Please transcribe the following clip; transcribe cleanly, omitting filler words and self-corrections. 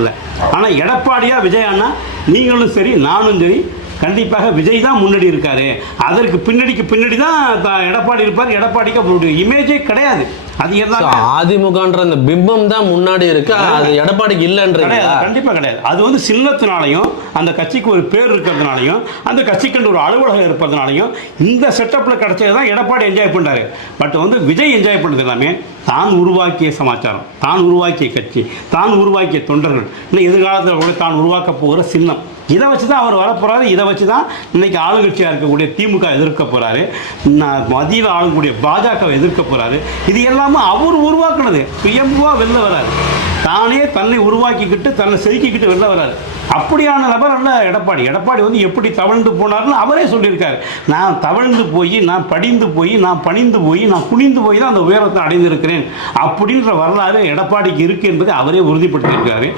இல்லை. ஆனால் எடப்பாடியா விஜயானா நீங்களும் சரி நானும் சரி கண்டிப்பாக விஜய் தான் முன்னாடி இருக்காரு. அதற்கு பின்னாடி தான் எடப்பாடி இருப்பார். எடப்பாடிக்கு அவருடைய இமேஜே கிடையாது. அது அதிமுகன்ற அந்த பிம்பம் தான் முன்னாடி இருக்கு, அது எடப்பாடிக்கு இல்லைன்றது கண்டிப்பா கிடையாது. அது வந்து சின்னத்தினாலையும் அந்த கட்சிக்கு ஒரு பேர் இருக்கிறதுனாலையும் அந்த கட்சிக்கு ஒரு அலுவலகம் இருப்பதனாலையும் இந்த செட்டப்ல கிடைச்சதுதான் எடப்பாடி என்ஜாய் பண்றாரு. பட் வந்து விஜய் என்ஜாய் பண்ணது எல்லாமே தான் உருவாக்கிய சமாச்சாரம், தான் உருவாக்கிய கட்சி, தான் உருவாக்கிய தொண்டர்கள், இல்லை எதிர்காலத்தில் கூட தான் உருவாக்க போகிற சின்னம், இதை வச்சு தான் அவர் வரப்போறாரு. இதை வச்சு தான் இன்னைக்கு ஆளுங்கட்சியாக இருக்கக்கூடிய திமுக எதிர்க்க போறாரு, மத்தியில் ஆளக்கூடிய பாஜகவை எதிர்க்க போறாரு. இது எல்லாமே அவர் உருவாக்குனது. சுயம்புவா வெளில வராரு, தானே தன்னை உருவாக்கிக்கிட்டு தன்னை செதுக்கிக்கிட்டு வெளில வராரு. அப்படியான நபர் அல்ல எடப்பாடி. எடப்பாடி வந்து எப்படி தவழ்ந்து போனார்னு அவரே சொல்லியிருக்காரு. நான் தவழ்ந்து போய், நான் படிந்து போய், நான் பணிந்து போய், நான் குனிந்து போய் தான் அந்த உயரத்தை அடைந்திருக்கிறேன் அப்படின்ற வரலாறு எடப்பாடிக்கு இருக்கு என்பதை அவரே உறுதிப்படுத்தியிருக்காரு.